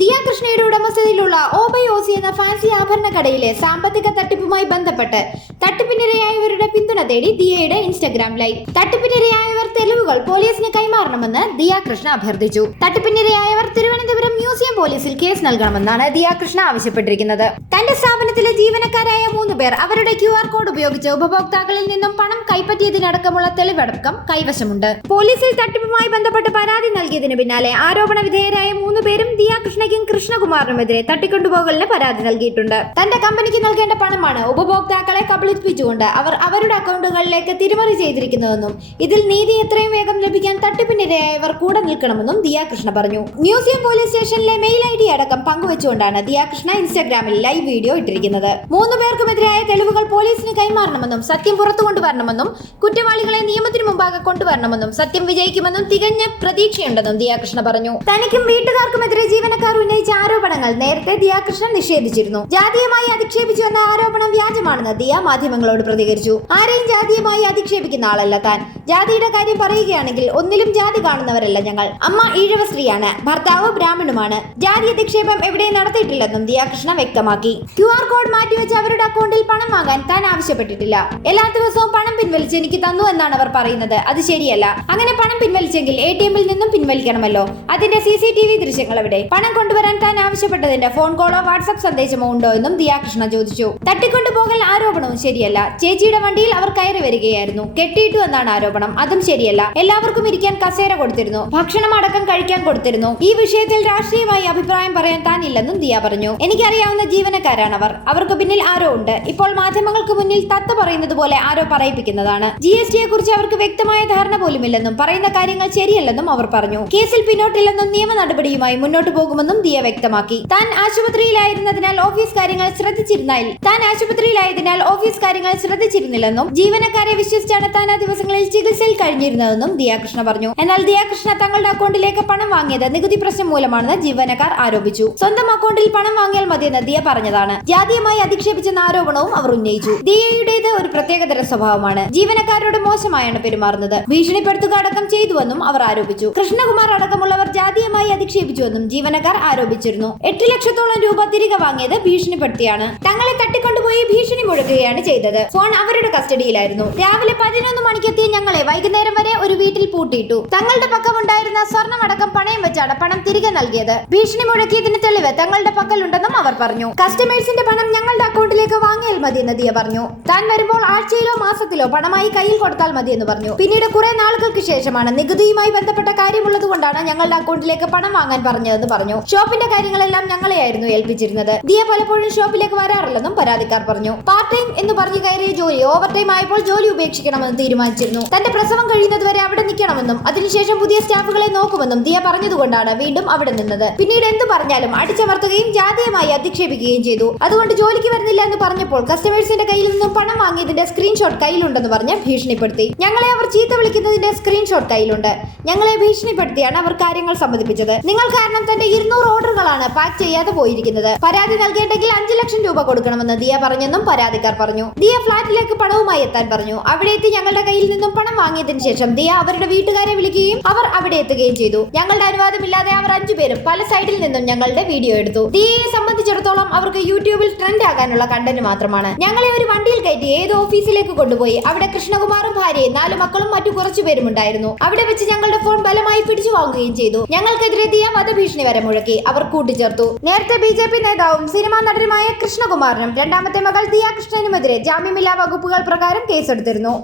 ദിയ കൃഷ്ണയുടെ ഉടമസ്ഥതയിലുള്ള ഓബയോസി എന്ന ഫാൻസി ആഭരണ കടയിലെ സാമ്പത്തിക തട്ടിപ്പുമായി ബന്ധപ്പെട്ട് തട്ടിപ്പിനിരയായവരുടെ പിന്തുണ തേടി ദിയയുടെ ഇൻസ്റ്റഗ്രാം ലൈവ്. തട്ടിപ്പിനിരയായവർ തെളിവുകൾ പോലീസിന് കൈമാറണമെന്ന് ദിയ കൃഷ്ണ അഭ്യർത്ഥിച്ചു. തട്ടിപ്പിനിരയായവർ തിരുവനന്തപുരം മ്യൂസിയം പോലീസിൽ കേസ് നൽകണമെന്നാണ് ദിയ കൃഷ്ണ ആവശ്യപ്പെട്ടിരിക്കുന്നത്. തന്റെ സ്ഥാപനത്തിലെ ജീവനക്കാരായ 3 പേർ അവരുടെ QR കോഡ് ഉപയോഗിച്ച് ഉപഭോക്താക്കളിൽ നിന്നും പണം കൈപ്പറ്റിയതിനടക്കമുള്ള തെളിവടക്കം കൈവശമുണ്ട്. പോലീസിൽ തട്ടിപ്പുമായി ബന്ധപ്പെട്ട് പരാതി നൽകിയതിന് പിന്നാലെ ആരോപണ വിധേയരായ 3 പേരും ദിയ കൃഷ്ണയ്ക്കും കൃഷ്ണകുമാറിനുമെതിരെ തട്ടിക്കൊണ്ടുപോകലിന് പരാതി നൽകിയിട്ടുണ്ട്. തന്റെ കമ്പനിക്ക് നൽകേണ്ട പണമാണ് ഉപഭോക്താക്കളെ കബളിപ്പിച്ചുകൊണ്ട് അവർ അവരുടെ അക്കൗണ്ടുകളിലേക്ക് തിരിമറി ചെയ്തിരിക്കുന്നതെന്നും ഇതിൽ നീതി എത്രയും വേഗം ലഭിക്കാൻ തട്ടിപ്പിനിരയായവർ കൂടെ നിൽക്കണമെന്നും ദിയ കൃഷ്ണ പറഞ്ഞു. മ്യൂസിയം പോലീസ് സ്റ്റേഷനിലെ മെയിൽ ID അടക്കം പങ്കുവച്ചുകൊണ്ടാണ് ദിയ കൃഷ്ണ ഇൻസ്റ്റഗ്രാമിൽ ലൈവ് വീഡിയോ ഇട്ടിരിക്കുന്നത്. 3 പേർക്കുമെതിരായ തെളിവുകൾ പോലീസിന് കൈമാറണമെന്നും സത്യം പുറത്തു കൊണ്ടുവരണമെന്നും കുറ്റവാളികളെ നിയമത്തിന് മുമ്പാകെ കൊണ്ടുവരണമെന്നും സത്യം വിജയിക്കുമെന്നും തികഞ്ഞ പ്രതീക്ഷയുണ്ടെന്നും ദിയ കൃഷ്ണ പറഞ്ഞു. തനിക്കും വീട്ടുകാർക്കുമെതിരെ ജീവനക്കാർ ഉന്നയിച്ച ആരോപണങ്ങൾ നേരത്തെ ദിയ കൃഷ്ണ നിഷേധിച്ചിരുന്നു. ജാതീയമായി അധിക്ഷേപിച്ചു എന്ന ആരോപണം വ്യാജമാണെന്ന് ദിയ മാധ്യമങ്ങളോട് പ്രതികരിച്ചു. ആരെയും ജാതീയമായി അധിക്ഷേപിക്കുന്ന ആളല്ല താൻ. ജാതിയുടെ കാര്യം പറയുകയാണെങ്കിൽ ഒന്നിലും ജാതി കാണുന്നവരല്ല ഞങ്ങൾ. അമ്മ ഈഴവ സ്ത്രീയാണ്, ഭർത്താവ് ബ്രാഹ്മണുമാണ്. ജാതി അധിക്ഷേപം എവിടെയും നടത്തിയിട്ടില്ലെന്നും ദിയ കൃഷ്ണ വ്യക്തമാക്കി. QR കോഡ് മാറ്റിവെച്ച് അവരുടെ അക്കൗണ്ടിൽ പണം വാങ്ങാൻ താൻ ആവശ്യപ്പെട്ടിട്ടില്ല. എല്ലാ ദിവസവും പണം പിൻവലിച്ച് എനിക്ക് തന്നു എന്നാണ് അവർ പറയുന്നത്. അത് ശരിയല്ല. അങ്ങനെ പണം പിൻവലിച്ചെങ്കിൽ ATM-ൽ നിന്നും പിൻവലിക്കണമല്ലോ. അതിന്റെ CCTV ദൃശ്യങ്ങൾ എവിടെ? പണം കൊണ്ടുവരാൻ താൻ ആവശ്യപ്പെട്ടതിന്റെ ഫോൺ കോളോ വാട്സ്ആപ്പ് സന്ദേശമോ ഉണ്ടോ എന്നും ദിയ കൃഷ്ണ ചോദിച്ചു. തട്ടിക്കൊണ്ടുപോകൽ ആരോപണവും ശരിയല്ല. ചേച്ചിയുടെ വണ്ടിയിൽ അവർ കയറി വരികയായിരുന്നു. കെട്ടിയിട്ടു എന്നാണ് ആരോപണം. അതും ശരിയല്ല. എല്ലാവർക്കും ഇരിക്കാൻ കസേര കൊടുത്തിരുന്നു, ഭക്ഷണം അടക്കം കഴിക്കാൻ കൊടുത്തിരുന്നു. ഈ വിഷയത്തിൽ രാഷ്ട്രീയമായി അഭിപ്രായം പറയാൻ താനില്ലെന്നും ദിയ പറഞ്ഞു. എനിക്കറിയാവുന്ന ജീവനക്കാരാണവർ. അവർക്ക് പിന്നിൽ ആരോ ഉണ്ട്. ഇപ്പോൾ മാധ്യമങ്ങൾക്ക് മുന്നിൽ തത്ത പറയുന്നത് പോലെ ആരോ പറയിപ്പിക്കുന്നതാണ്. GSTയെ കുറിച്ച് അവർക്ക് വ്യക്തമായ ധാരണ പോലുമില്ലെന്നും പറയുന്ന കാര്യങ്ങൾ ശരിയല്ലെന്നും അവർ പറഞ്ഞു. കേസിൽ പിന്നോട്ടില്ലെന്നും നിയമ നടപടിയുമായി മുന്നോട്ട് പോകുമെന്നും ദിയ വ്യക്തമാക്കി. താൻ ആശുപത്രിയിലായതിനാൽ ഓഫീസ് കാര്യങ്ങൾ ശ്രദ്ധിച്ചിരുന്നില്ലെന്നും ജീവനക്കാരെ വിശ്വസിച്ചാണ് താൻ ആ ദിവസങ്ങളിൽ ചികിത്സയിൽ കഴിഞ്ഞിരുന്നതെന്നും ദിയ കൃഷ്ണ പറഞ്ഞു. എന്നാൽ ദിയ കൃഷ്ണ തങ്ങളുടെ അക്കൗണ്ടിലേക്ക് പണം വാങ്ങിയത് നികുതി പ്രശ്നം മൂലമാണെന്ന് ജീവനക്കാർ ആരോപിച്ചു. സ്വന്തം അക്കൗണ്ടിൽ പണം വാങ്ങിയാൽ മതിയെന്ന് ദിയ പറഞ്ഞതാണ്. ജാതീയമായി അധിക്ഷേപിച്ചെന്ന ആരോപണവും അവർ ഉന്നയിച്ചു. ദിയയുടേത് ഒരു പ്രത്യേകതര സ്വഭാവമാണ്. ജീവനക്കാരോട് മോശമായാണ് പെരുമാറുന്നത്. ഭീഷണിപ്പെടുത്തുക അടക്കം ചെയ്തുവെന്നും അവർ ആരോപിച്ചു. കൃഷ്ണകുമാർ അടക്കമുള്ളവർ ജാതീയമായി അധിക്ഷേപിച്ചുവെന്നും ജീവനക്കാർ ആരോപിച്ചിരുന്നു. 8 ലക്ഷത്തോളം രൂപ തിരികെ വാങ്ങിയത് ഭീഷണിപ്പെടുത്തിയാണ്. തങ്ങളെ തട്ടിക്കൊണ്ടുപോയി ഭീഷണി മുഴക്കുകയാണ് ചെയ്തത്. ഫോൺ അവരുടെ കസ്റ്റഡിയിലായിരുന്നു. രാവിലെ 11 മണിക്കെത്തിയ ഞങ്ങളെ വൈകുന്നേരം വരെ ഒരു വീട്ടിൽ പൂട്ടിയിട്ടു. തങ്ങളുടെ പക്കമുണ്ടായിരുന്ന സ്വർണ്ണമടക്കം പണയം വെച്ചാണ് പണം തിരികെ നൽകിയത്. ഭീഷണി മുഴക്കിയതിന് തെളിവ് തങ്ങളുടെ പക്കലുണ്ടെന്നും അവർ പറഞ്ഞു. കസ്റ്റമേഴ്സിന്റെ പണം ഞങ്ങളുടെ അക്കൗണ്ടിലേക്ക് വാങ്ങിയാൽ മതിയെന്ന് ദിയ പറഞ്ഞു. താൻ വരുമ്പോൾ ആഴ്ചയിലോ മാസത്തിലോ പണമായി കയ്യിൽ കൊടുത്താൽ മതിയെന്ന് പറഞ്ഞു. പിന്നീട് കുറെ നാളുകൾക്ക് ശേഷമാണ് നികുതിയുമായി ബന്ധപ്പെട്ട കാര്യമുള്ളത് കൊണ്ടാണ് ഞങ്ങളുടെ അക്കൗണ്ടിലേക്ക് പണം വാങ്ങാൻ പറഞ്ഞതെന്ന് പറഞ്ഞു. ഷോപ്പിന്റെ കാര്യങ്ങളെല്ലാം ഞങ്ങളെയായിരുന്നു ഏൽപ്പിച്ചിരുന്നത്. ദിയ പലപ്പോഴും ഷോപ്പിലേക്ക് വരാറില്ലെന്നും പരാതിക്കാർ പറഞ്ഞു. പാർട്ട് ടൈം എന്ന് പറഞ്ഞു കയറിയ ജോലി ഓവർ ടൈം ആയപ്പോൾ ജോലി ഉപേക്ഷിക്കണമെന്ന് തീരുമാനിച്ചിരുന്നു. തന്റെ പ്രസവം കഴിയുന്നതുവരെ അവിടെ നിൽക്കണമെന്നും അതിനുശേഷം പുതിയ സ്റ്റാഫുകളെ നോക്കുമെന്നും ദിയ പറഞ്ഞതുകൊണ്ടാണ് വീണ്ടും അവിടെ നിന്നത്. പിന്നീട് എന്തു പറഞ്ഞാലും അടിച്ചമർത്തുകയും ജാതീയമായി അധിക്ഷേപിക്കുകയും ചെയ്തു. അതുകൊണ്ട് ജോലിക്ക് വരുന്നില്ല എന്ന് പറഞ്ഞപ്പോൾ കസ്റ്റമേഴ്സിന്റെ കയ്യിൽ നിന്നും പണം വാങ്ങിയതിന്റെ സ്ക്രീൻഷോട്ട് കയ്യിലുണ്ടെന്ന് പറഞ്ഞ് ഭീഷണിപ്പെടുത്തി. ഞങ്ങളെ അവർ ചീത്ത വിളിക്കുന്നതിന്റെ സ്ക്രീൻഷോട്ട് കയ്യിലുണ്ട്. ഞങ്ങളെ ഭീഷണിപ്പെടുത്തിയാണ് അവർ കാര്യങ്ങൾ സമ്മതിപ്പിച്ചത്. നിങ്ങൾ കാരണം തന്റെ 200 ഓർഡറുകളാണ് പാക്ക് ചെയ്യാതെ പോയിരിക്കുന്നത്. പരാതി നൽകേണ്ടെങ്കിൽ 5 ലക്ഷം രൂപ കൊടുക്കണമെന്ന് ദിയ പറഞ്ഞെന്നും പരാതിക്കാർ പറഞ്ഞു. ദിയ ഫ്ളാറ്റിലേക്ക് പണവുമായി എത്താൻ പറഞ്ഞു. അവിടെ എത്തി ഞങ്ങളുടെ കയ്യിൽ നിന്നും പണം വാങ്ങിയതിനു ശേഷം ദിയ അവരുടെ വീട്ടുകാരെ വിളിക്കുകയും അവർ അവിടെ എത്തുകയും ചെയ്തു. ഞങ്ങളുടെ അനുവാദമില്ലാതെ അവർ 5 പേരും പല സൈഡിൽ നിന്നും ഞങ്ങളുടെ വീഡിയോ എടുത്തു. ദിയയെ സംബന്ധിച്ചിടത്തോളം അവർക്ക് യൂട്യൂബിൽ ട്രെൻഡ് ആകാനുള്ള കണ്ടന്റ് മാത്രമാണ്. ഞങ്ങളെ ഒരു വണ്ടിയിൽ കയറ്റി ഏത് ഓഫീസിലേക്ക് കൊണ്ടുപോയി. അവിടെ കൃഷ്ണകുമാറും ഭാര്യയും 4 മക്കളും മറ്റു കുറച്ചു പേരും ഉണ്ടായിരുന്നു. അവിടെ വെച്ച് ഞങ്ങളുടെ ഫോൺ ബലമായി പിടിച്ചു വാങ്ങുകയും ചെയ്തു. ഞങ്ങൾക്കെതിരെ ദിയ വധഭീഷണി വരെ മുഴക്കി അവർ കൂട്ടിച്ചേർത്തു. നേരത്തെ BJP നേതാവും സിനിമാ നടനുമായ കൃഷ്ണകുമാറിനും രണ്ടാമത്തെ മകൾ ദിയ കൃഷ്ണനുമെതിരെ ജാമ്യമില്ലാ വകുപ്പുകൾ പ്രകാരം കേസെടുത്തിരുന്നു.